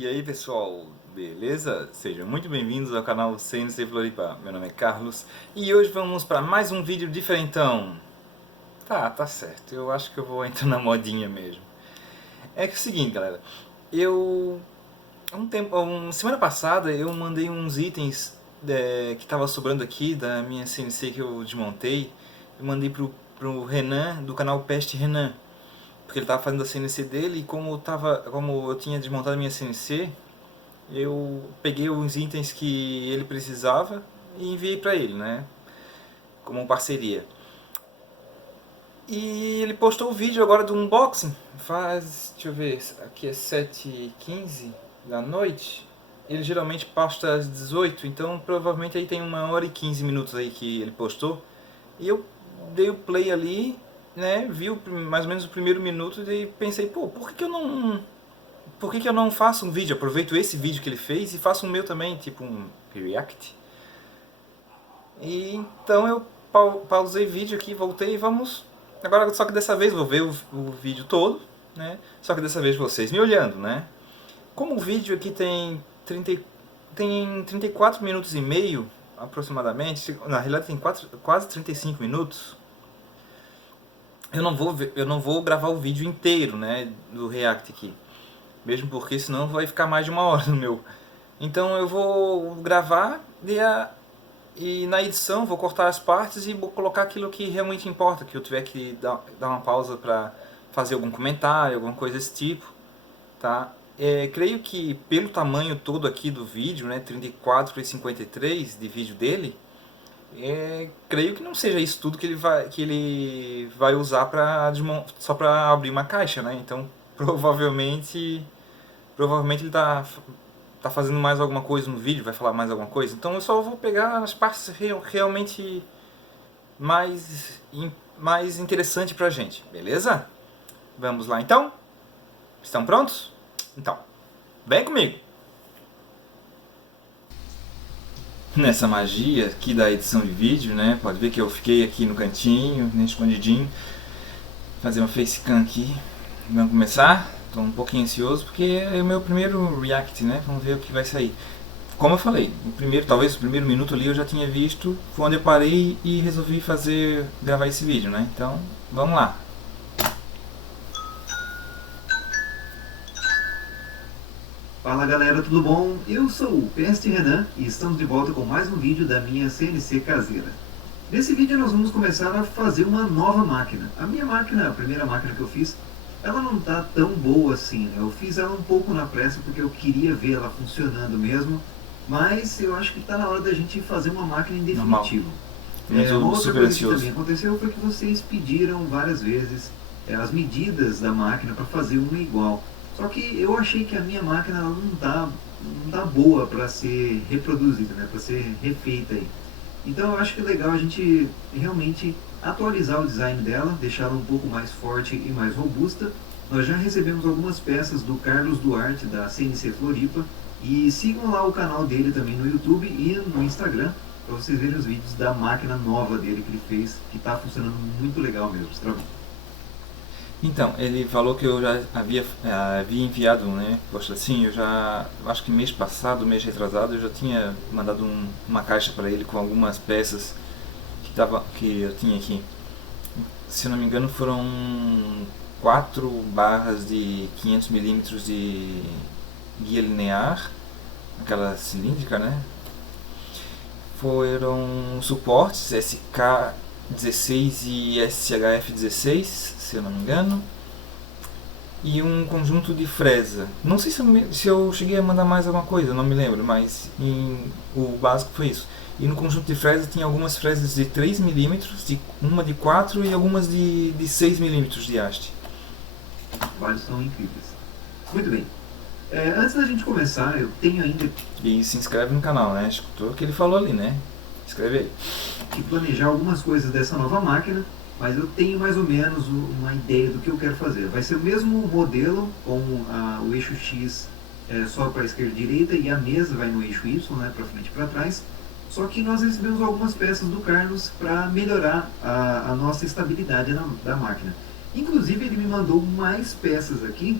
E aí pessoal, beleza? Sejam muito bem-vindos ao canal CNC Floripa. Meu nome é Carlos e hoje vamos para mais um vídeo diferentão. Tá certo, eu acho que eu vou entrar na modinha mesmo. É que é o seguinte, galera, eu semana passada eu mandei uns itens que tava sobrando aqui da minha CNC que eu desmontei. Eu mandei pro Renan do canal Peste Renan, porque ele tava fazendo a CNC dele e como eu tinha desmontado a minha CNC, eu peguei os itens que ele precisava e enviei para ele, né? Como parceria. E ele postou o vídeo agora do unboxing. Deixa eu ver, aqui é 7h15 da noite. Ele geralmente posta às 18, então provavelmente aí tem 1h15 aí que ele postou. E eu dei o play ali, né? Vi mais ou menos o primeiro minuto e pensei, pô, por que eu não faço um vídeo? Aproveito esse vídeo que ele fez e faço um meu também, tipo um react. E então eu pausei o vídeo aqui, voltei e vamos. Agora só que dessa vez vou ver o vídeo todo, né? Só que dessa vez vocês me olhando, né? Como o vídeo aqui tem 34 minutos e meio aproximadamente, na realidade tem quase 35 minutos. Eu não vou gravar o vídeo inteiro, né, do react aqui. Mesmo porque senão vai ficar mais de 1 hora no meu. Então eu vou gravar e na edição vou cortar as partes e vou colocar aquilo que realmente importa, que eu tiver que dar uma pausa para fazer algum comentário, alguma coisa desse tipo, tá? Creio que pelo tamanho todo aqui do vídeo, né, 34 e 53 de vídeo dele, creio que não seja isso tudo que ele vai usar só para abrir uma caixa, né? Então provavelmente ele tá fazendo mais alguma coisa no vídeo, vai falar mais alguma coisa. Então eu só vou pegar as partes realmente mais interessante pra gente, beleza? Vamos lá então? Estão prontos? Então, vem comigo! Nessa magia aqui da edição de vídeo, né? Pode ver que eu fiquei aqui no cantinho, né, escondidinho. Fazer uma facecam aqui. Vamos começar? Estou um pouquinho ansioso porque é o meu primeiro react, né? Vamos ver o que vai sair. Como eu falei, talvez o primeiro minuto ali eu já tinha visto, foi onde eu parei e resolvi gravar esse vídeo, né? Então, vamos lá. Fala galera, tudo bom? Eu sou o Peste Renan e estamos de volta com mais um vídeo da minha CNC caseira. Nesse vídeo nós vamos começar a fazer uma nova máquina. A minha máquina, a primeira máquina que eu fiz, ela não está tão boa assim, né? Eu fiz ela um pouco na pressa porque eu queria ver ela funcionando mesmo, mas eu acho que está na hora da gente fazer uma máquina em definitivo. Uma outra coisa que também aconteceu foi que vocês pediram várias vezes as medidas da máquina para fazer uma igual. Só que eu achei que a minha máquina ela não tá boa para ser reproduzida, né? Para ser refeita aí. Então eu acho que é legal a gente realmente atualizar o design dela, deixá-la um pouco mais forte e mais robusta. Nós já recebemos algumas peças do Carlos Duarte da CNC Floripa e sigam lá o canal dele também no YouTube e no Instagram para vocês verem os vídeos da máquina nova dele que ele fez, que está funcionando muito legal mesmo. Então, ele falou que eu já havia enviado, né? Poxa, assim, acho que mês passado, mês retrasado, eu já tinha mandado uma caixa para ele com algumas peças que eu tinha aqui. Se eu não me engano, foram 4 barras de 500 milímetros de guia linear, aquela cilíndrica, né? Foram suportes SK16 e SHF16, se eu não me engano, e um conjunto de fresa. Não sei se eu cheguei a mandar mais alguma coisa, não me lembro, mas o básico foi isso. E no conjunto de fresa tinha algumas fresas de 3 milímetros, uma de 4 e algumas de 6 milímetros de haste. Vários são incríveis. Muito bem. Antes da gente começar, eu tenho ainda... E se inscreve no canal, né? Escutou o que ele falou ali, né? Escreve aí. Que planejar algumas coisas dessa nova máquina, mas eu tenho mais ou menos uma ideia do que eu quero fazer. Vai ser o mesmo modelo, com o eixo X só para a esquerda e direita, e a mesa vai no eixo Y, né, para frente e para trás. Só que nós recebemos algumas peças do Carlos para melhorar a nossa estabilidade da máquina. Inclusive ele me mandou mais peças aqui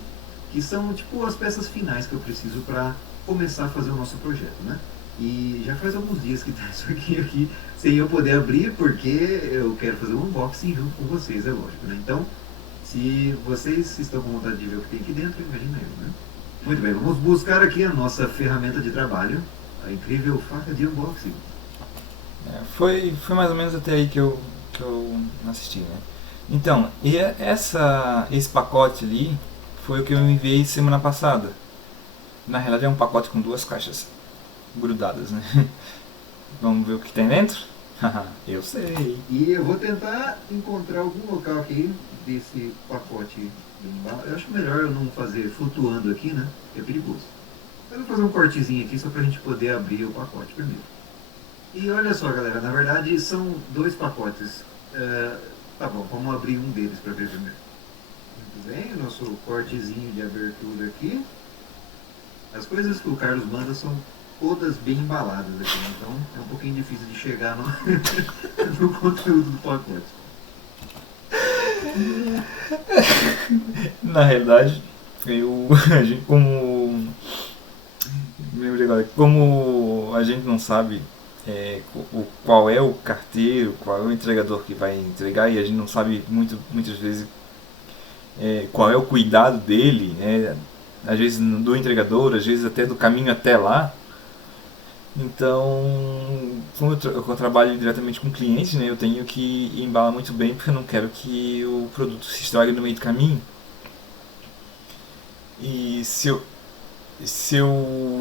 que são tipo as peças finais que eu preciso para começar a fazer o nosso projeto, né? E já faz alguns dias que tá isso aqui sem eu poder abrir, porque eu quero fazer um unboxing junto com vocês, é lógico, né? Então, se vocês estão com vontade de ver o que tem aqui dentro, imagina eu, né? Muito bem, vamos buscar aqui a nossa ferramenta de trabalho, a incrível faca de unboxing. Foi mais ou menos até aí que eu assisti, né? Então, esse pacote ali foi o que eu enviei semana passada. Na realidade é um pacote com duas caixas grudadas, né? Vamos ver o que tem dentro? Eu sei. E eu vou tentar encontrar algum local aqui desse pacote. Eu acho melhor eu não fazer flutuando aqui, né? Que é perigoso. Mas eu vou fazer um cortezinho aqui só pra gente poder abrir o pacote primeiro. E olha só, galera, na verdade são dois pacotes. Tá bom, vamos abrir um deles pra ver primeiro. Muito bem, o nosso cortezinho de abertura aqui. As coisas que o Carlos manda são todas bem embaladas aqui, então é um pouquinho difícil de chegar no, no conteúdo do pacote. Na realidade, a gente como. Me lembrei agora, como a gente não sabe qual é o carteiro, qual é o entregador que vai entregar, e a gente não sabe muitas vezes qual é o cuidado dele, né? Às vezes do entregador, às vezes até do caminho até lá. Então, como eu trabalho diretamente com clientes, né, eu tenho que embalar muito bem porque eu não quero que o produto se estrague no meio do caminho. E se eu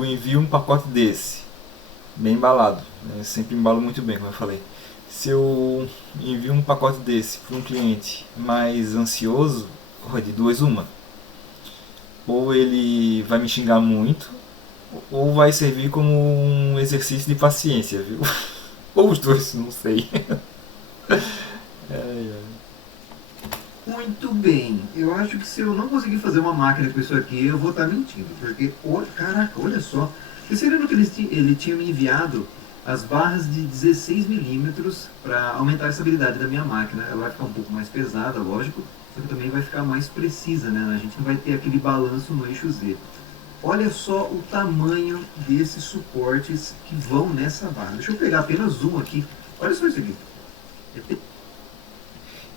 envio um pacote desse, bem embalado, né, eu sempre embalo muito bem, como eu falei. Se eu envio um pacote desse para um cliente mais ansioso, de duas uma. Ou ele vai me xingar muito, ou vai servir como um exercício de paciência, viu? Ou os dois, não sei. Muito bem, eu acho que se eu não conseguir fazer uma máquina com isso aqui, eu vou estar mentindo, porque, caraca, olha só. Você lembra que ele tinha me enviado as barras de 16 milímetros para aumentar a estabilidade da minha máquina. Ela vai ficar um pouco mais pesada, lógico, só que também vai ficar mais precisa, né? A gente não vai ter aquele balanço no eixo Z. Olha só o tamanho desses suportes que vão nessa barra. Deixa eu pegar apenas um aqui. Olha só isso aqui.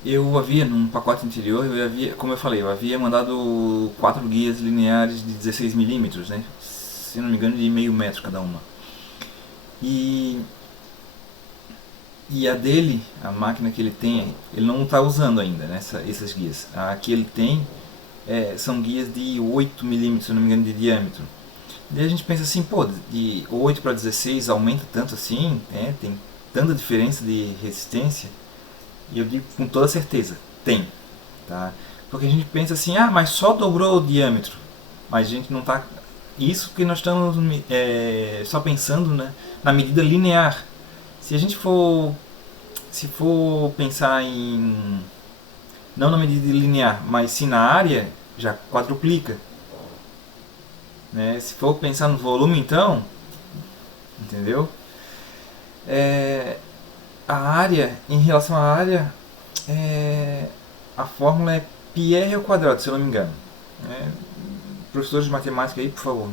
Eu havia, num pacote anterior, como eu falei, eu havia mandado 4 guias lineares de 16 milímetros, né? Se não me engano, de meio metro cada uma. E a dele, a máquina que ele tem, ele não está usando ainda, né, essas guias. A que ele tem são guias de 8 milímetros, se não me engano, de diâmetro. Daí a gente pensa assim, pô, de 8 para 16 aumenta tanto assim, tem tanta diferença de resistência. E eu digo com toda certeza, tem. Tá? Porque a gente pensa assim, mas só dobrou o diâmetro. Mas a gente não está... Isso porque nós estamos só pensando, né, na medida linear. Se a gente for pensar em... Não na medida linear, mas sim na área, já quadruplica. Né? Se for pensar no volume, então... Entendeu? A área, em relação à área, a fórmula é πr ao quadrado, se eu não me engano. Professores de matemática aí, por favor,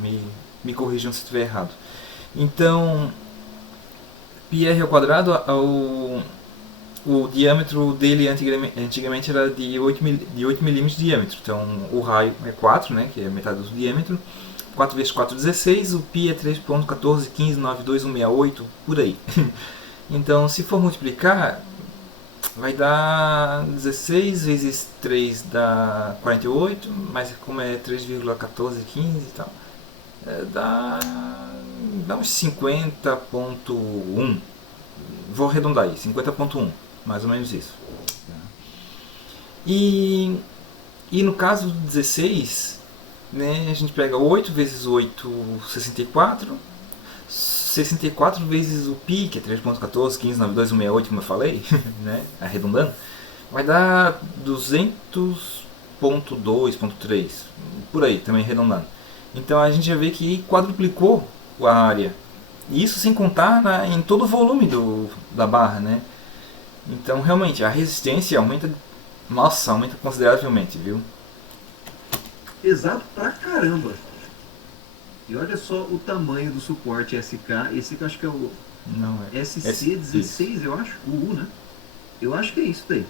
me corrijam se estiver errado. Então, πr ao quadrado, o diâmetro dele antigamente era de 8 milímetros de diâmetro. Então, o raio é 4, né, que é metade do diâmetro. 4 vezes 4, 16. O π é 3.14159268, por aí. Então, se for multiplicar, vai dar 16 vezes 3 dá 48, mas como é 3,1415 e tal, dá uns 50.1. Vou arredondar aí, 50.1, mais ou menos isso. E no caso do 16, né, a gente pega 8 vezes 8, 64. 64 vezes o π, que é 3.14159268, como eu falei, né, arredondando, vai dar 200.2.3, por aí, também arredondando. Então a gente já vê que quadruplicou a área. Isso sem contar em todo o volume da barra, né? Então realmente a resistência aumenta, aumenta consideravelmente, viu? Exato pra caramba. E olha só o tamanho do suporte SK. Esse que eu acho que é o Não é. Isso. SC16, eu acho. O U, né? Eu acho que é isso daí.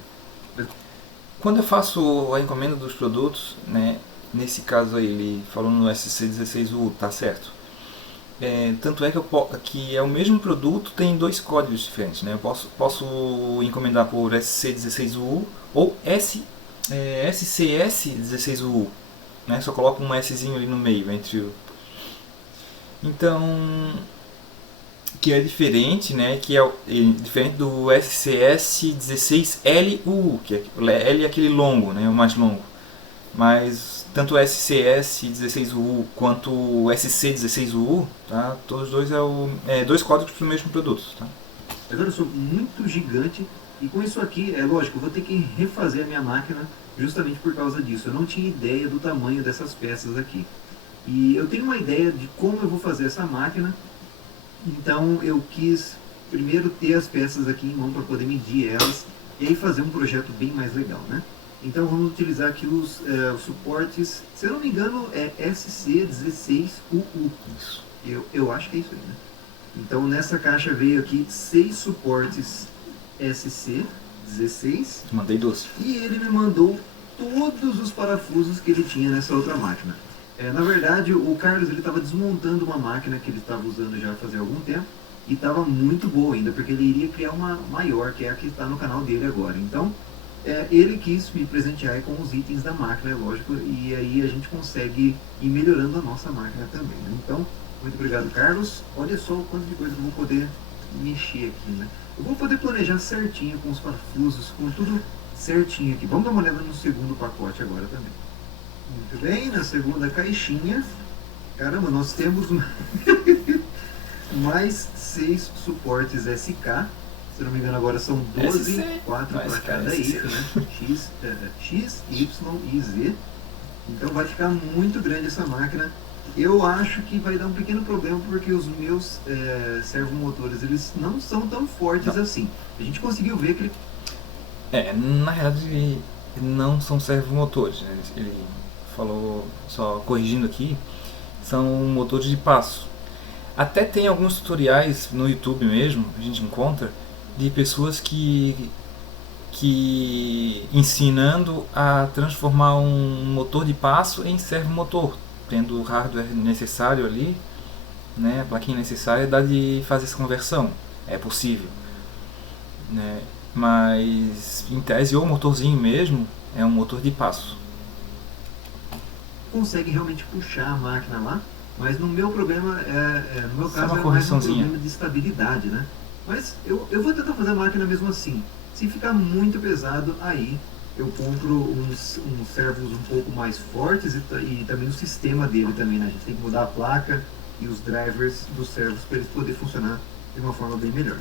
Quando eu faço a encomenda dos produtos, né, nesse caso aí, ele falou no SC16U, tá certo. Tanto é que é o mesmo produto, tem dois códigos diferentes. Né? Eu posso encomendar por SC16U ou SCS16U. Né? Só coloco um Szinho ali no meio entre o. Então, que é diferente, né? Que é diferente do SCS16LU, que L é aquele longo, né? O mais longo. Mas tanto o SCS16U quanto o SC16U, tá? Todos os dois dois códigos para o mesmo produto, tá? Mas olha só, muito gigante. E com isso aqui, é lógico, eu vou ter que refazer a minha máquina justamente por causa disso. Eu não tinha ideia do tamanho dessas peças aqui. E eu tenho uma ideia de como eu vou fazer essa máquina. Então eu quis primeiro ter as peças aqui em mão para poder medir elas e aí fazer um projeto bem mais legal, né? Então vamos utilizar aqui os suportes, se eu não me engano é SC16UU. Eu acho que é isso aí, né? Então nessa caixa veio aqui 6 suportes SC16. Mandei 12. E ele me mandou todos os parafusos que ele tinha nessa outra máquina. Na verdade, o Carlos estava desmontando uma máquina que ele estava usando já fazia algum tempo e estava muito boa ainda, porque ele iria criar uma maior, que é a que está no canal dele agora. Então, ele quis me presentear com os itens da máquina, é lógico, e aí a gente consegue ir melhorando a nossa máquina também. Né? Então, muito obrigado, Carlos. Olha só o quanto de coisa eu vou poder mexer aqui, né? Eu vou poder planejar certinho com os parafusos, com tudo certinho aqui. Vamos dar uma olhada no segundo pacote agora também. Muito bem, na segunda caixinha, caramba, nós temos mais 6 suportes SK. Se não me engano agora são 12, 4 para cada eixo, né? X, Y e Z. Então vai ficar muito grande essa máquina. Eu acho que vai dar um pequeno problema porque os meus servomotores eles não são tão fortes assim. A gente conseguiu ver que na realidade não são servomotores, né? Ele falou, só corrigindo aqui, são motores de passo. Até tem alguns tutoriais no YouTube mesmo, a gente encontra, de pessoas que ensinando a transformar um motor de passo em servomotor, tendo o hardware necessário ali, né, a plaquinha necessária, dá de fazer essa conversão, é possível, né? Mas em tese o motorzinho mesmo é um motor de passo. Consegue realmente puxar a máquina lá, mas no meu problema, no meu caso, uma é mais um problema de estabilidade, né? Mas eu vou tentar fazer a máquina mesmo assim. Se ficar muito pesado, aí eu compro uns servos um pouco mais fortes e também o sistema dele também, né? A gente tem que mudar a placa e os drivers dos servos para eles poderem funcionar de uma forma bem melhor.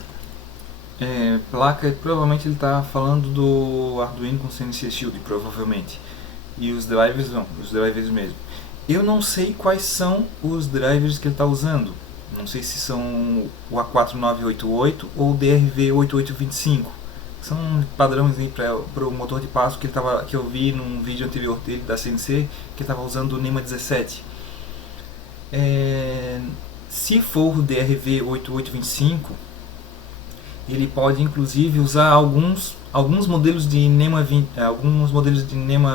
Placa, provavelmente ele está falando do Arduino com CNC Shield, provavelmente. E os drivers não, os drivers mesmo. Eu não sei quais são os drivers que ele está usando. Não sei se são o A4988 ou o DRV8825. São padrões aí para o motor de passo que eu vi num vídeo anterior dele da CNC, que estava usando o NEMA 17. Se for o DRV8825, ele pode inclusive usar alguns modelos de NEMA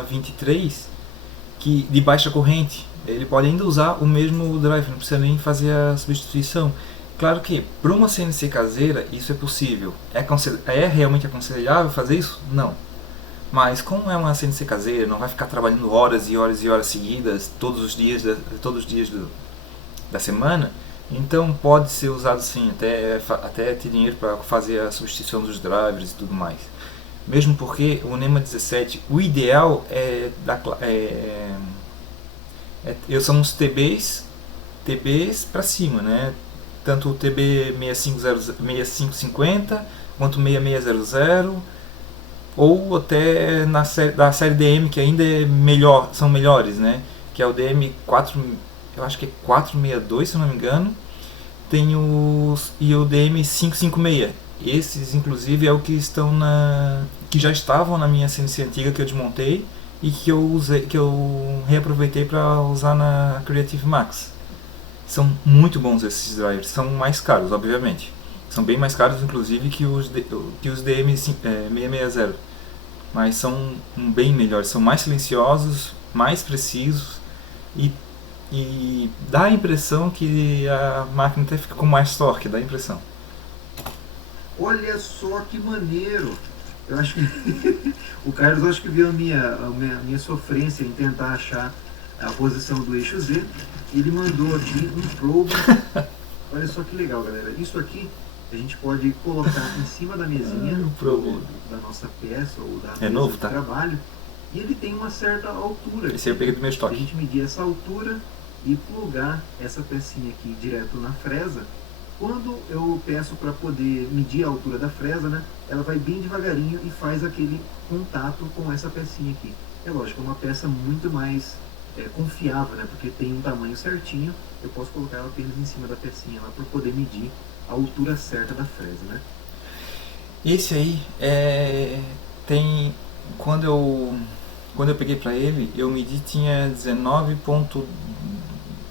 23 de baixa corrente. Ele pode ainda usar o mesmo drive, não precisa nem fazer a substituição. Claro que para uma CNC caseira isso é possível. É realmente aconselhável fazer isso? Não. Mas como é uma CNC caseira, não vai ficar trabalhando horas e horas e horas seguidas todos os dias da semana. Então pode ser usado sim, até ter dinheiro para fazer a substituição dos drivers e tudo mais. Mesmo porque o NEMA 17, o ideal são os TBs para cima, né? Tanto o TB 6550 quanto o 6600, ou até da série DM, que ainda são melhores, né? Que é o DM4, eu acho que é 462, se eu não me engano. Tem e o DM556. Esses, inclusive, é o que já estavam na minha CNC antiga que eu desmontei e que eu reaproveitei para usar na Creative Max. São muito bons esses drivers, são mais caros, obviamente. São bem mais caros, inclusive, que os DM660. Mas são bem melhores, são mais silenciosos, mais precisos e, e dá a impressão que a máquina até fica com mais torque, dá a impressão. Olha só que maneiro! Eu acho que o Carlos acho que viu a minha sofrência em tentar achar a posição do eixo Z. Ele mandou aqui um probe. Olha só que legal, galera. Isso aqui a gente pode colocar em cima da mesinha da nossa peça ou da mesa novo, de tá? trabalho. E ele tem uma certa altura. Esse aí eu peguei do meu A estoque. gente medir essa altura e plugar essa pecinha aqui direto na fresa. Quando eu peço para poder medir a altura da fresa, né, ela vai bem devagarinho e faz aquele contato com essa pecinha aqui. É lógico, é uma peça muito mais confiável, né, porque tem um tamanho certinho. Eu posso colocar ela apenas em cima da pecinha lá para poder medir a altura certa da fresa, né? Esse aí tem. Quando eu peguei pra ele, eu medi tinha 19.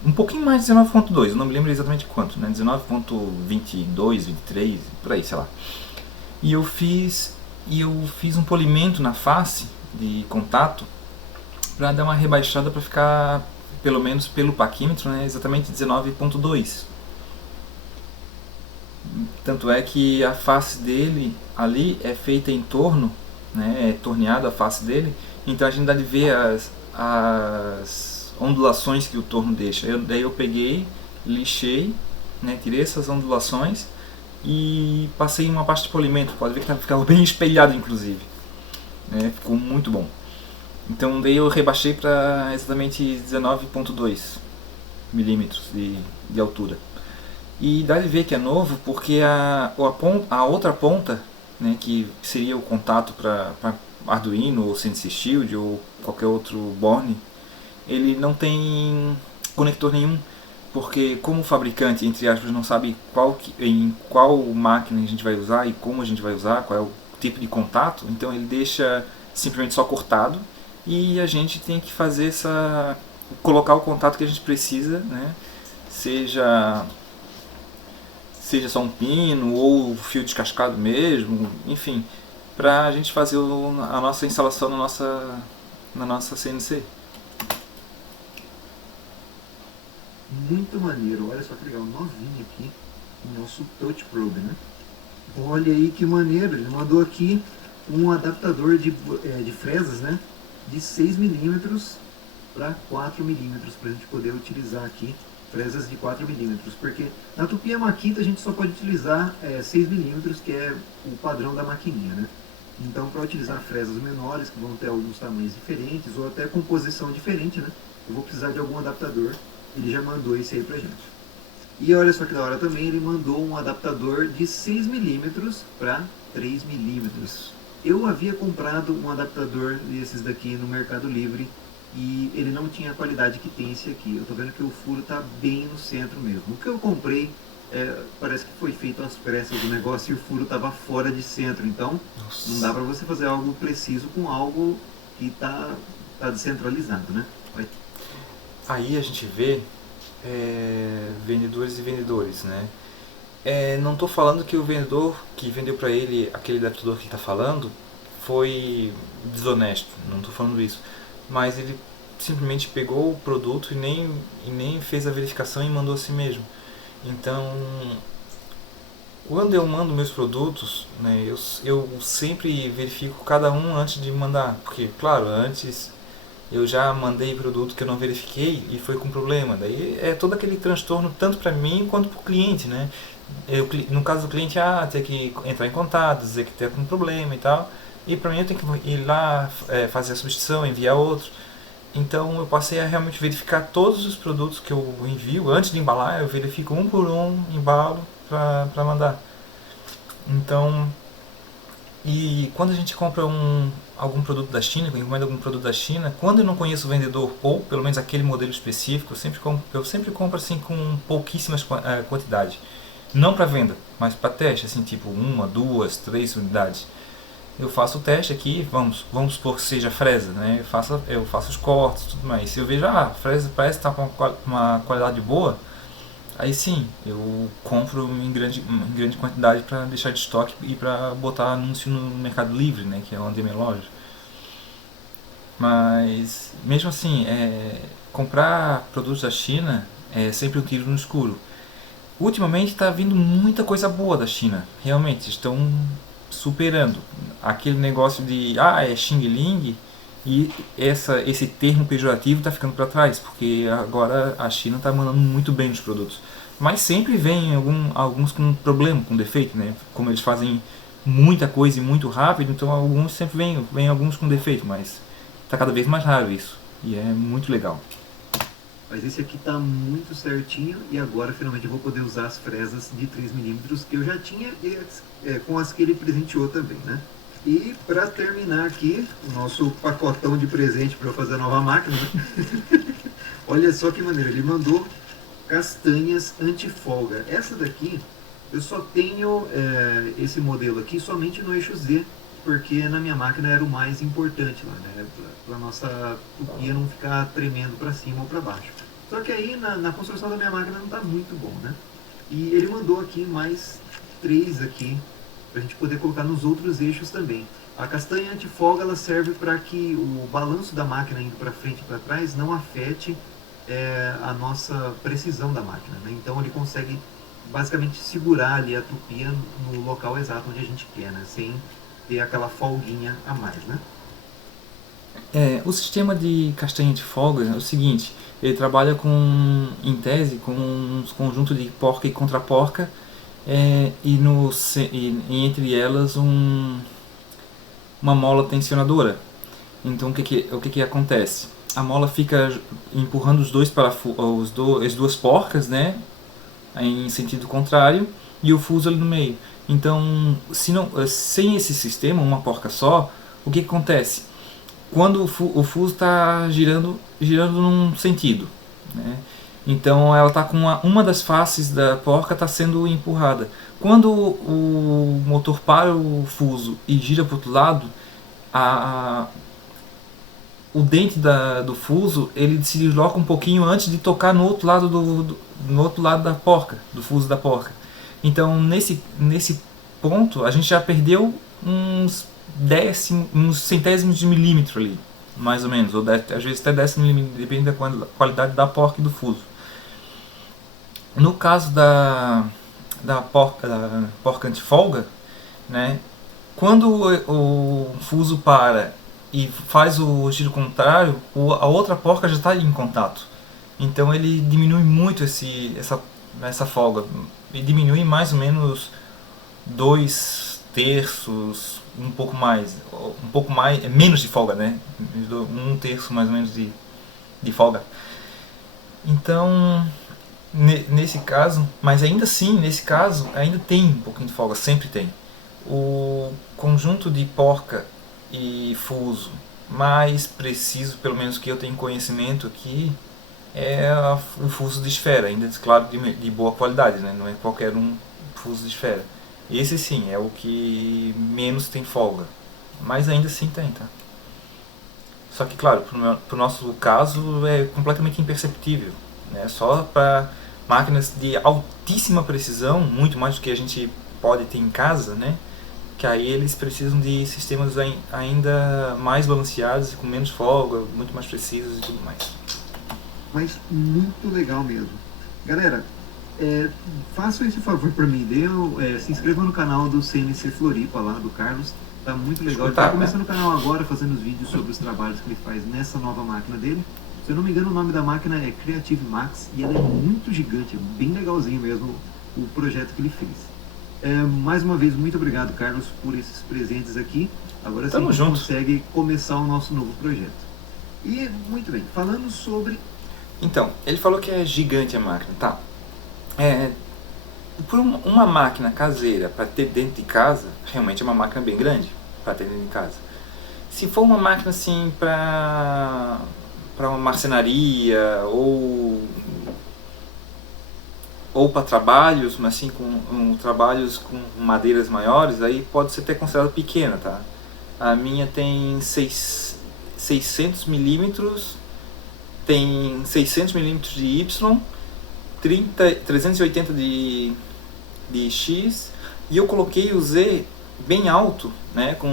Um pouquinho mais de 19.2, eu não me lembro exatamente quanto, né? 19.22, 23, por aí, sei lá. E eu fiz um polimento na face de contato para dar uma rebaixada para ficar, pelo menos pelo paquímetro, né, exatamente 19.2. Tanto é que a face dele ali é feita em torno, né, é torneada a face dele, então a gente dá de ver as ondulações que o torno deixa. Daí eu peguei, lixei, né, tirei essas ondulações e passei uma pasta de polimento. Pode ver que ficava bem espelhado, inclusive, né, ficou muito bom. Então daí eu rebaixei para exatamente 19.2 milímetros de altura. E dá de ver que é novo porque a outra ponta, né, que seria o contato para Arduino ou Sensei Shield ou qualquer outro board, ele não tem conector nenhum, porque como o fabricante, entre aspas, não sabe em qual máquina a gente vai usar e como a gente vai usar, qual é o tipo de contato, então ele deixa simplesmente só cortado e a gente tem que fazer colocar o contato que a gente precisa, né? Seja só um pino ou fio descascado mesmo, enfim, para a gente fazer a nossa instalação na nossa CNC. Muito maneiro, olha só que legal, novinho aqui, o nosso Touch Probe, né? Olha aí que maneiro, ele mandou aqui um adaptador de fresas, né? De 6 milímetros para 4 milímetros, para a gente poder utilizar aqui fresas de 4 milímetros, porque na Tupia Makita a gente só pode utilizar 6 milímetros, que é o padrão da maquininha, né? Então, para utilizar fresas menores, que vão ter alguns tamanhos diferentes, ou até composição diferente, né? Eu vou precisar de algum adaptador. Ele já mandou esse aí pra gente. E olha só que da hora também, ele mandou um adaptador de 6 milímetros para 3 milímetros. Eu havia comprado um adaptador desses daqui no Mercado Livre e ele não tinha a qualidade que tem esse aqui. Eu tô vendo que o furo tá bem no centro mesmo. O que eu comprei, parece que foi feito às pressas do negócio e o furo tava fora de centro. Então, Nossa. não dá pra você fazer algo preciso com algo que tá descentralizado, né? Aí a gente vê vendedores e vendedores, né? Não estou falando que o vendedor que vendeu para ele aquele adaptador que ele está falando foi desonesto, não estou falando isso, mas ele simplesmente pegou o produto e nem fez a verificação e mandou assim mesmo. Então, quando eu mando meus produtos, né, eu sempre verifico cada um antes de mandar, porque, claro, antes eu já mandei produto que eu não verifiquei e foi com problema. Daí é todo aquele transtorno tanto para mim quanto para o cliente, né? No caso do cliente, ter que entrar em contato, dizer que tem algum problema e tal. E para mim eu tenho que ir lá, fazer a substituição, enviar outro. Então eu passei a realmente verificar todos os produtos que eu envio. Antes de embalar, eu verifico um por um, embalo para mandar. Então, e quando a gente compra algum produto da China, encomenda algum produto da China, quando eu não conheço o vendedor, ou pelo menos aquele modelo específico, eu sempre compro assim com pouquíssimas quantidades. Não para venda, mas para teste, assim, tipo 1, 2, 3 unidades. eu faço o teste aqui, vamos supor que seja fresa, né? Eu faço os cortes e tudo mais. Se eu vejo, a fresa parece estar com uma qualidade boa, aí sim, eu compro em grande quantidade para deixar de estoque e para botar anúncio no Mercado Livre, né? Que é onde é minha loja. Mas, mesmo assim, comprar produtos da China é sempre um tiro no escuro. Ultimamente está vindo muita coisa boa da China, realmente, estão superando aquele negócio de é Xing Ling, e esse termo pejorativo está ficando para trás, porque agora a China está mandando muito bem nos produtos. Mas sempre vem alguns com problema, com defeito, né? Como eles fazem muita coisa e muito rápido, então alguns sempre vem alguns com defeito, mas está cada vez mais raro isso, e é muito legal. Mas esse aqui tá muito certinho e agora finalmente eu vou poder usar as fresas de 3mm que eu já tinha e com as que ele presenteou também, né? E para terminar aqui, o nosso pacotão de presente para eu fazer a nova máquina, né? Olha só que maneiro, ele mandou castanhas anti-folga. Essa daqui, eu só tenho esse modelo aqui somente no eixo Z, porque na minha máquina era o mais importante lá, né? Para nossa tupia não ficar tremendo para cima ou para baixo. Só que aí na construção da minha máquina não está muito bom, né? E ele mandou aqui mais 3 aqui, para a gente poder colocar nos outros eixos também. A castanha antifolga ela serve para que o balanço da máquina indo para frente e para trás não afete a nossa precisão da máquina, né? Então ele consegue basicamente segurar ali a tupia no local exato onde a gente quer, né? Sem ter aquela folguinha a mais, né? O sistema de castanha de folga é o seguinte, ele trabalha em tese, com um conjunto de porca e contraporca, e entre elas uma mola tensionadora. Então o que acontece? A mola fica empurrando os dois as duas porcas, né, em sentido contrário, e o fuso ali no meio. Então, sem esse sistema, uma porca só, o que acontece? Quando o fuso está girando num sentido, né? Então ela está com uma das faces da porca está sendo empurrada. Quando o motor para o fuso e gira para o outro lado, o dente do fuso ele se desloca um pouquinho antes de tocar no outro lado no outro lado da porca, do fuso da porca. Então nesse ponto a gente já perdeu uns centésimos de milímetro ali, mais ou menos, ou às vezes até décimo milímetro, depende da qualidade da porca e do fuso. No caso da porca antifolga, né, quando o fuso para e faz o giro contrário, a outra porca já está em contato. Então ele diminui muito essa folga. E diminui mais ou menos 2/3, um pouco mais, menos de folga, né? 1/3 mais ou menos de folga. Então, nesse caso, mas ainda assim, nesse caso, ainda tem um pouquinho de folga, sempre tem. O conjunto de porca e fuso mais preciso, pelo menos que eu tenho conhecimento aqui, é o fuso de esfera, ainda claro de boa qualidade, né? Não é qualquer fuso de esfera. Esse sim é o que menos tem folga, mas ainda assim tem, tá? Só que claro, pro nosso caso é completamente imperceptível, né? Só para máquinas de altíssima precisão, muito mais do que a gente pode ter em casa, né? Que aí eles precisam de sistemas ainda mais balanceados, com menos folga, muito mais precisos e tudo mais. Mas muito legal mesmo. Galera, façam esse favor para mim, se inscrevam no canal do CNC Floripa lá, do Carlos. Tá muito legal. Ele tá começando o canal agora, fazendo os vídeos sobre os trabalhos que ele faz nessa nova máquina dele. Se eu não me engano, o nome da máquina é Creative Max e ela é muito gigante, é bem legalzinho mesmo o projeto que ele fez. Mais uma vez, muito obrigado, Carlos, por esses presentes aqui. Agora sim a gente consegue começar o nosso novo projeto. E, muito bem, falando sobre... Então, ele falou que é gigante a máquina, tá? Por uma máquina caseira para ter dentro de casa, realmente é uma máquina bem grande para ter dentro de casa. Se for uma máquina assim para uma marcenaria ou para trabalhos, mas assim com trabalhos com madeiras maiores, aí pode ser até considerado pequena, tá? A minha tem 600 milímetros, tem 600 milímetros de Y, 380 de X, e eu coloquei o Z bem alto, né, com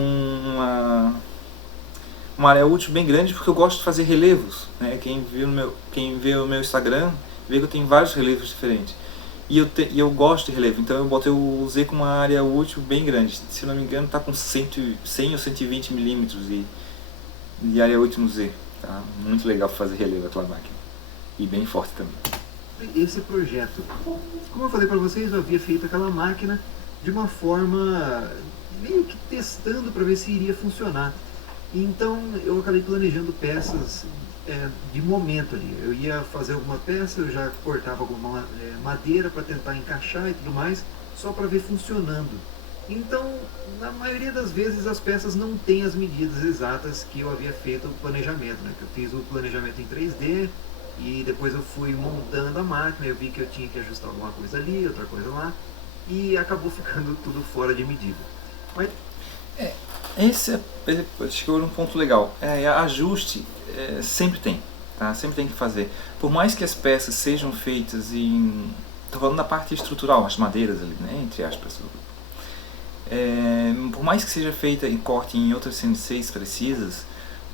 uma área útil bem grande, porque eu gosto de fazer relevos, né? Quem vê o meu Instagram vê que eu tenho vários relevos diferentes. E eu gosto de relevo, então eu botei o Z com uma área útil bem grande. Se eu não me engano, está com 100 ou 120 milímetros de área útil no Z. Tá muito legal fazer relevo aquela máquina. E bem forte também. Esse projeto, como eu falei para vocês, eu havia feito aquela máquina de uma forma meio que testando para ver se iria funcionar. Então eu acabei planejando peças de momento ali. Eu ia fazer alguma peça, eu já cortava alguma madeira para tentar encaixar e tudo mais, só para ver funcionando. Então, na maioria das vezes as peças não têm as medidas exatas que eu havia feito o planejamento, né? Que eu fiz o planejamento em 3D e depois eu fui montando a máquina, eu vi que eu tinha que ajustar alguma coisa ali, outra coisa lá, e acabou ficando tudo fora de medida. Mas Esse chegou num ponto legal. Ajuste sempre tem, tá? Sempre tem que fazer. Por mais que as peças sejam feitas em... Estou falando da parte estrutural, as madeiras ali, né? Entre aspas. Por mais que seja feita em corte em outras CNCs precisas,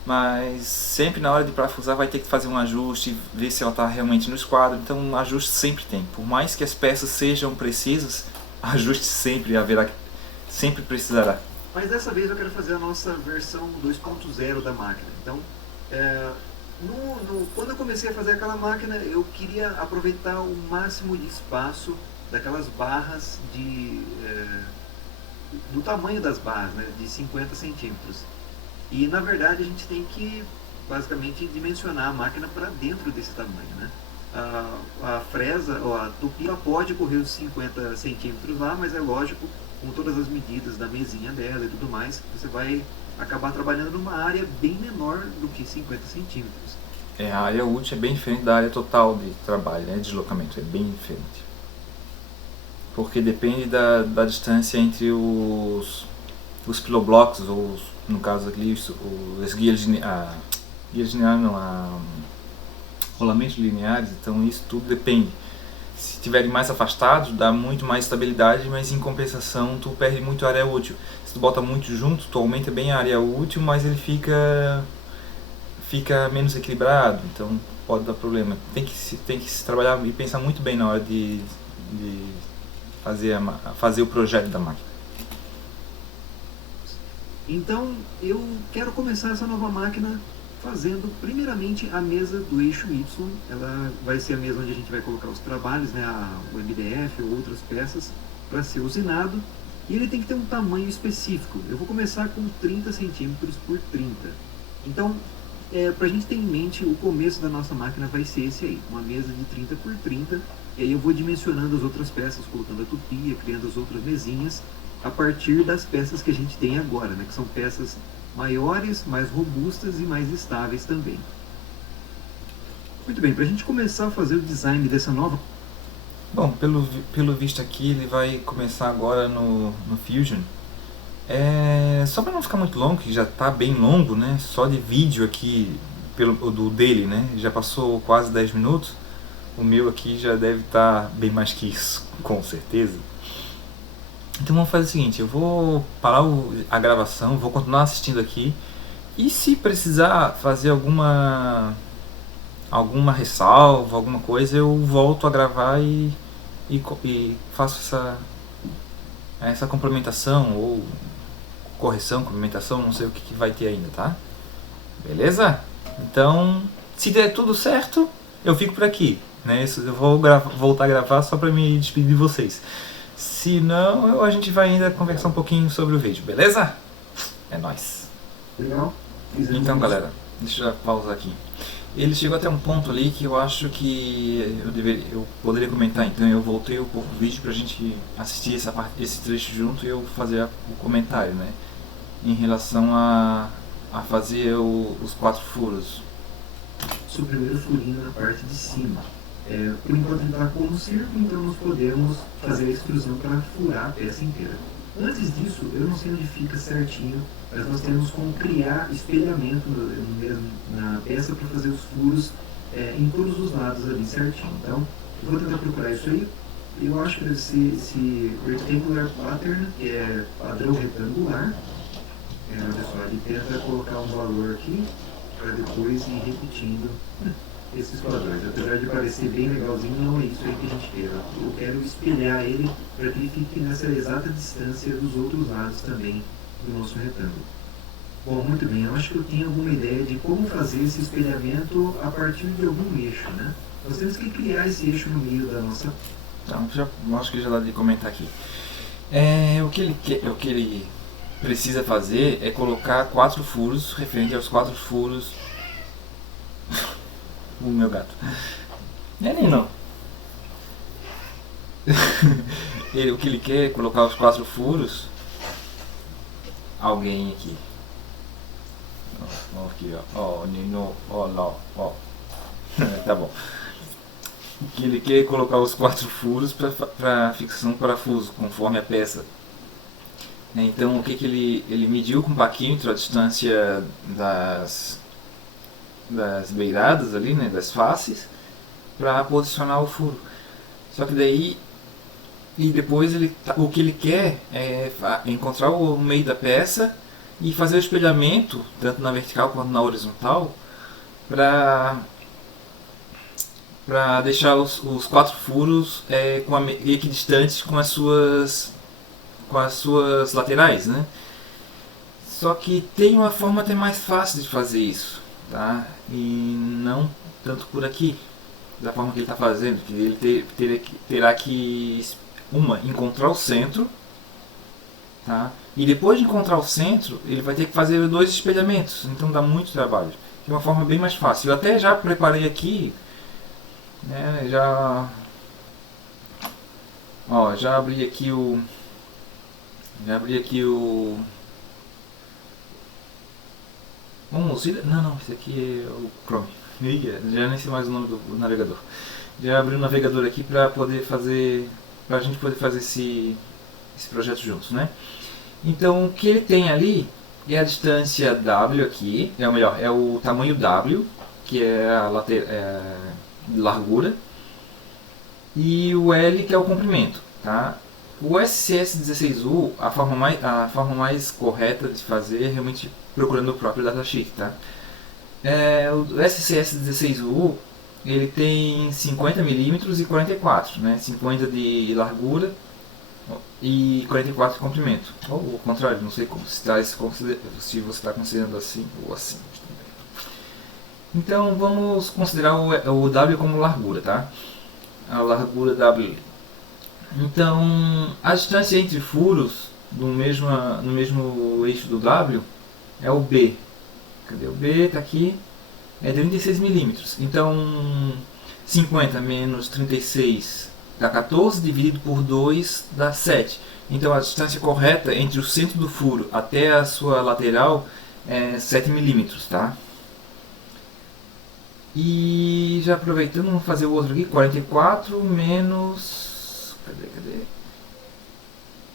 mas sempre na hora de parafusar vai ter que fazer um ajuste, ver se ela está realmente no esquadro. Então um ajuste sempre tem. Por mais que as peças sejam precisas, ajuste sempre haverá, sempre precisará. Mas dessa vez eu quero fazer a nossa versão 2.0 da máquina. Então, quando eu comecei a fazer aquela máquina, eu queria aproveitar o máximo de espaço daquelas barras do tamanho das barras, né, de 50 centímetros. E na verdade a gente tem que basicamente dimensionar a máquina para dentro desse tamanho, né? A fresa, ou a tupi, ela pode correr os 50 centímetros lá, mas é lógico, com todas as medidas da mesinha dela e tudo mais, você vai acabar trabalhando numa área bem menor do que 50 centímetros. A área útil é bem diferente da área total de trabalho, né? De deslocamento, é bem diferente. Porque depende da distância entre os piloblocos, ou no caso aqui, os guias lineares, não, rolamentos lineares, então isso tudo depende. Se estiverem mais afastados, dá muito mais estabilidade, mas em compensação tu perde muito área útil. Se tu bota muito junto, tu aumenta bem a área útil, mas ele fica menos equilibrado, então pode dar problema. Tem que se trabalhar e pensar muito bem na hora de fazer o projeto da máquina. Então eu quero começar essa nova máquina fazendo primeiramente a mesa do eixo Y. Ela vai ser a mesa onde a gente vai colocar os trabalhos, né, o MDF ou outras peças para ser usinado, e ele tem que ter um tamanho específico. Eu vou começar com 30 centímetros por 30. Então, para a gente ter em mente, o começo da nossa máquina vai ser esse aí, uma mesa de 30 por 30, e aí eu vou dimensionando as outras peças, colocando a tupia, criando as outras mesinhas, a partir das peças que a gente tem agora, né, que são peças maiores, mais robustas e mais estáveis também. Muito bem, para a gente começar a fazer o design dessa nova... Bom, pelo visto aqui ele vai começar agora no Fusion. Só para não ficar muito longo, que já está bem longo, né? Só de vídeo aqui do dele, né? Já passou quase 10 minutos. O meu aqui já deve estar bem mais que isso, com certeza. Então vamos fazer o seguinte, eu vou parar a gravação, vou continuar assistindo aqui, e se precisar fazer alguma ressalva, alguma coisa, eu volto a gravar e faço essa complementação, ou correção, complementação, não sei o que vai ter ainda, tá? Beleza? Então, se der tudo certo, eu fico por aqui, né? Eu vou voltar a gravar só para me despedir de vocês. Se não, a gente vai ainda conversar um pouquinho sobre o vídeo, beleza? É nóis. Legal. Então, galera, deixa eu pausar aqui. Ele chegou até um ponto ali que eu acho que eu poderia comentar, então eu voltei um pouco o vídeo pra gente assistir esse trecho junto e eu fazer o comentário, né? Em relação a fazer os 4 furos. O primeiro furinho na parte de cima. Por enquanto ele está com um círculo, então nós podemos fazer a extrusão para furar a peça inteira. Antes disso, eu não sei onde fica certinho, mas nós temos como criar espelhamento mesmo na peça para fazer os furos em todos os lados ali certinho. Então, eu vou tentar procurar isso aí. Eu acho que deve ser esse rectangular pattern, que é padrão retangular. Olha só, ele tenta colocar um valor aqui para depois ir repetindo esses padrões. Apesar de parecer bem legalzinho, não é isso aí que a gente quer. Eu quero espelhar ele para que ele fique nessa exata distância dos outros lados também do nosso retângulo. Bom, muito bem, eu acho que eu tenho alguma ideia de como fazer esse espelhamento a partir de algum eixo, né? Nós temos que criar esse eixo no meio da nossa... Então, acho que já dá de comentar aqui. O que ele precisa fazer é colocar 4 furos, referente aos 4 furos... o meu gato. Não é nem não. O que ele quer é colocar os 4 furos. Alguém aqui. Ó, aqui, ó. Nino, ó, lá, ó. Tá bom. O que ele quer é colocar os 4 furos para fixação do parafuso, conforme a peça. Então, o que ele mediu com o paquímetro a distância das beiradas ali, né, das faces, para posicionar o furo. Só que daí, e depois o que ele quer é encontrar o meio da peça e fazer o espelhamento, tanto na vertical quanto na horizontal, para deixar os 4 furos equidistantes com as suas laterais, né? Só que tem uma forma até mais fácil de fazer isso, tá? E não tanto por aqui, da forma que ele está fazendo, que ele terá que encontrar o centro, tá? E depois de encontrar o centro, ele vai ter que fazer 2 espelhamentos, então dá muito trabalho. De uma forma bem mais fácil. Eu até já preparei aqui, né? Já abri aqui o Mozilla? Não, esse aqui é o Chrome. Já nem sei mais o nome do navegador. Já abri o navegador aqui para a gente poder fazer esse projeto juntos, né? Então, o que ele tem ali é a distância W aqui, é o tamanho W, que é a largura, e o L, que é o comprimento, tá? O SCS-16U, a forma mais correta de fazer é realmente procurando o próprio datasheet, tá? O SCS-16U, ele tem 50 mm e 44, né? 50 de largura e 44 de comprimento. Ou o contrário, não sei se você está considerando assim ou assim. Então vamos considerar o W como largura, tá? A largura W. Então a distância entre furos no mesmo eixo do W é o B. Cadê o B? Está aqui. É 36 mm. Então 50 menos 36 dá 14, dividido por 2 dá 7. Então a distância correta entre o centro do furo até a sua lateral é 7 mm, tá? E já aproveitando, vamos fazer o outro aqui, 44 menos... Cadê?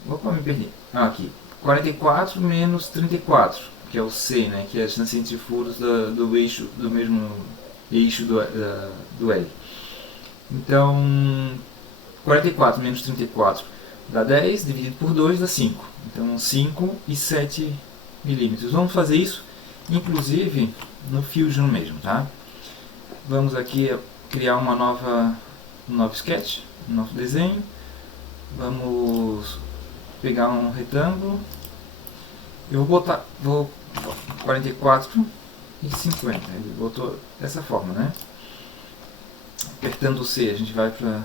Opa, me perdi. Aqui. 44 menos 34, que é o C, né? Que é a distância entre furos do mesmo eixo do L. Então, 44 menos 34 dá 10, dividido por 2 dá 5. Então, 5 e 7 milímetros. Vamos fazer isso, inclusive, no Fusion mesmo, tá? Vamos aqui criar um novo sketch, um novo desenho. Vamos pegar um retângulo. Eu vou 44 e 50. Ele botou dessa forma, né? Apertando o C, a gente vai para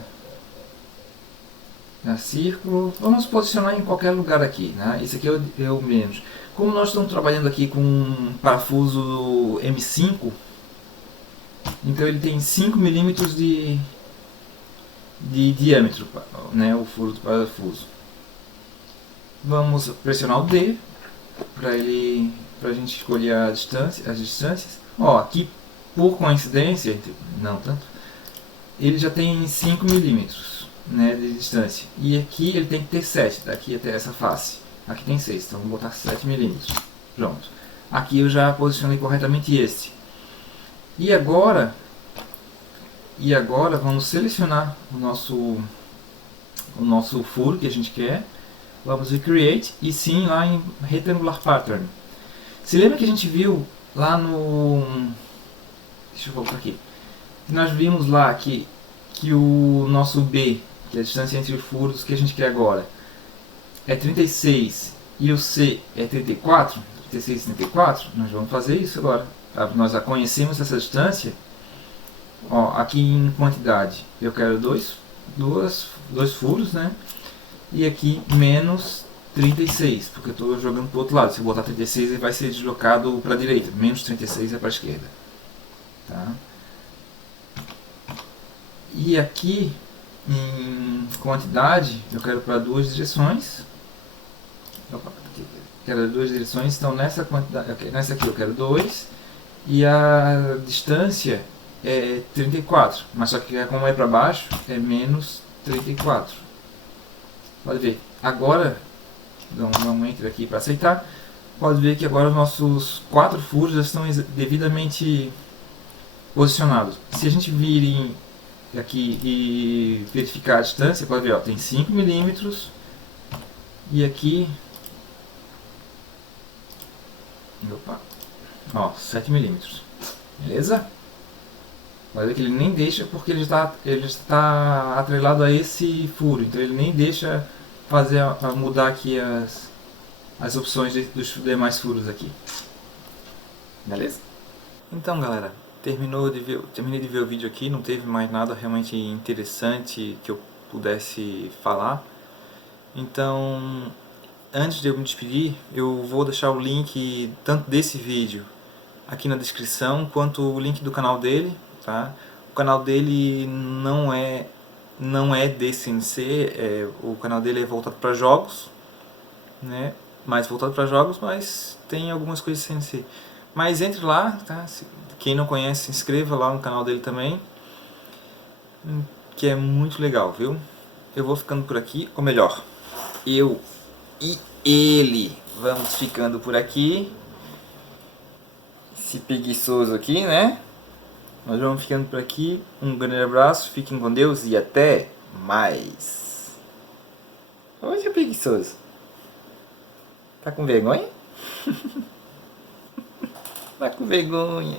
círculo. Vamos posicionar em qualquer lugar aqui, né? Esse aqui é o menos. Como nós estamos trabalhando aqui com um parafuso M5, então ele tem 5 mm de diâmetro, né, o furo do parafuso. Vamos pressionar o D para a gente escolher as distâncias. Ó, aqui por coincidência, não tanto, ele já tem 5 mm, né, de distância. E aqui ele tem que ter 7, daqui até essa face. Aqui tem 6, então vou botar 7 milímetros. Pronto. Aqui eu já posicionei corretamente este. E agora vamos selecionar o nosso furo que a gente quer. Vamos em Create e sim lá em Rectangular Pattern. Se lembra que a gente viu lá no... Deixa eu voltar aqui. Nós vimos lá que o nosso B, que é a distância entre os furos que a gente quer agora, é 36 e o C é 34, 36 e 34, nós vamos fazer isso agora. Nós já conhecemos essa distância. Ó, aqui em quantidade eu quero dois furos, né? E aqui menos 36, porque eu estou jogando para o outro lado. Se eu botar 36 ele vai ser deslocado para a direita, menos 36 é para a esquerda. Tá? E aqui em quantidade eu quero para duas direções. Opa, quero duas direções, então nessa quantidade, nessa aqui eu quero 2 e a distância é 34, mas só que como é para baixo é menos 34. Pode ver, agora dá um enter aqui para aceitar. Pode ver que agora os nossos 4 furos já estão devidamente posicionados. Se a gente vir aqui e verificar a distância, pode ver, ó, tem 5 milímetros e aqui, opa, ó, 7 milímetros, beleza? Pode ver que ele nem deixa, porque ele está atrelado a esse furo, então ele nem deixa fazer mudar aqui as opções dos demais furos aqui, beleza? Então galera, terminei de ver o vídeo aqui, não teve mais nada realmente interessante que eu pudesse falar. Então, antes de eu me despedir, eu vou deixar o link tanto desse vídeo aqui na descrição, quanto o link do canal dele, tá? O canal dele não é de CNC, o canal dele é voltado para jogos, né? Mais voltado para jogos, mas tem algumas coisas de CNC. Mas entre lá, tá? Quem não conhece, se inscreva lá no canal dele também, que é muito legal, viu? Eu vou ficando por aqui, ou melhor, eu e ele vamos ficando por aqui. Esse preguiçoso aqui, né? Nós vamos ficando por aqui. Um grande abraço, fiquem com Deus e até mais. Olha que preguiçoso. Tá com vergonha? Tá com vergonha.